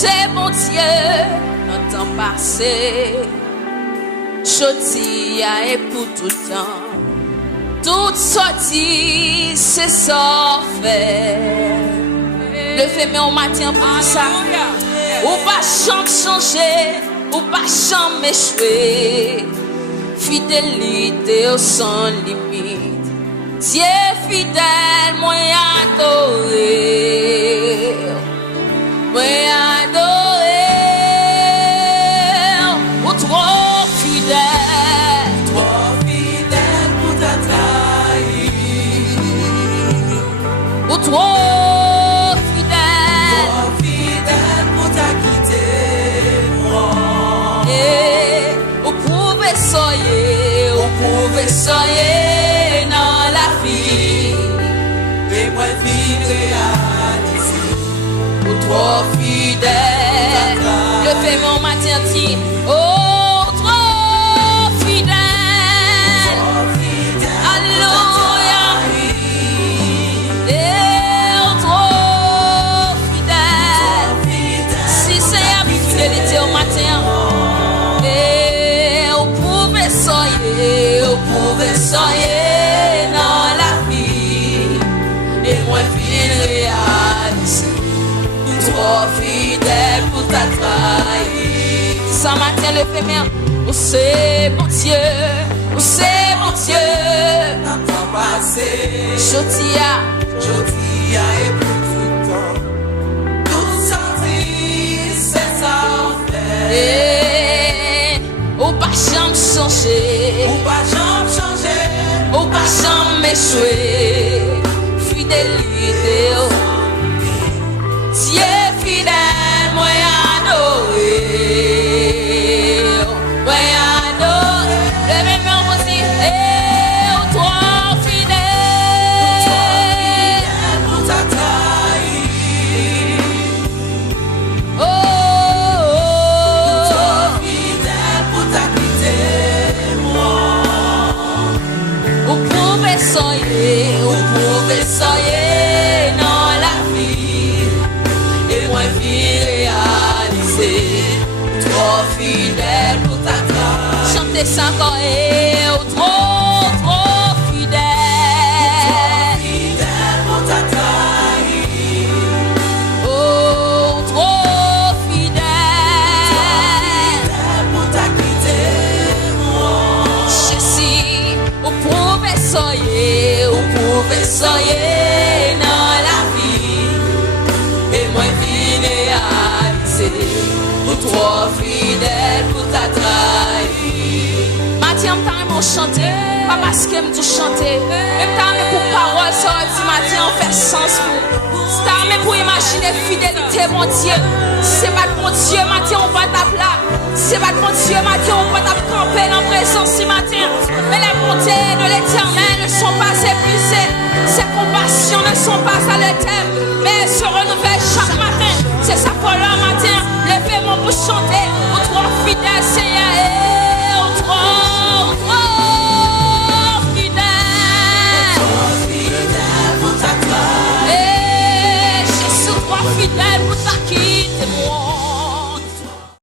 c'est bon Dieu, dans le temps passé, jodi et pour tout le temps. Tout sorti, c'est ça fait. Le fait mais on matin pour ça. Ou pas changer, ou pas jamais échouer. Fidélité au sans limite. Dieu fidèle, moi adoré. Moi adoré. Ou trop fidèle. Trop fidèle pour ta trahir. Ou trop soyez dans la vie et moi vie réalisée ou trop fidèle le fait mon matin dit oh trop fidèle alléluia et trop fidèle si c'est la fidélité au matin et vous pouvez soyez dans la vie et moi fin réaliser trop fidèle pour ta trahir ça matin le fait mère oh c'est bon Dieu oh c'est bon Dieu dans le temps passé jodi et pour tout le temps tout sorti c'est ça fait ou pas jamais changer ou pas jamais échouer fidélité Dieu fidèle moi adoré le même aussi et toi fidèle pour ta trahir oh fidèle pour ta quitter moi vous pouvez soyez dans la vie et moi vie réaliser trop fidèle pour ta grâce chantez ça encore et trop fidèle pour ta trahir oh trop fidèle pour ta quitter moi Jésus vous pouvez soyez dans la vie et moi vie réaliser ou trop fidèle pour ta trahir Mathieu m't'a chanter pas parce que m'tou chanter même t'as pour parole ça dit Mathieu en fait sens pour t'as pour imaginer fidélité mon Dieu c'est pas mon Dieu Mathieu on va t'appeler c'est pas mon Dieu Mathieu on va t'accompagner en présence ce matin mais les bontés de l'Éternel ne sont pas épuisées ses compassions ne sont pas à l'éternel mais se renouvellent chaque matin c'est ça pour le matin levez-moi pour chanter au trop fidèle Seigneur au trop fidèle pour ta trahir et Jésus trop fidèle pour ta quitte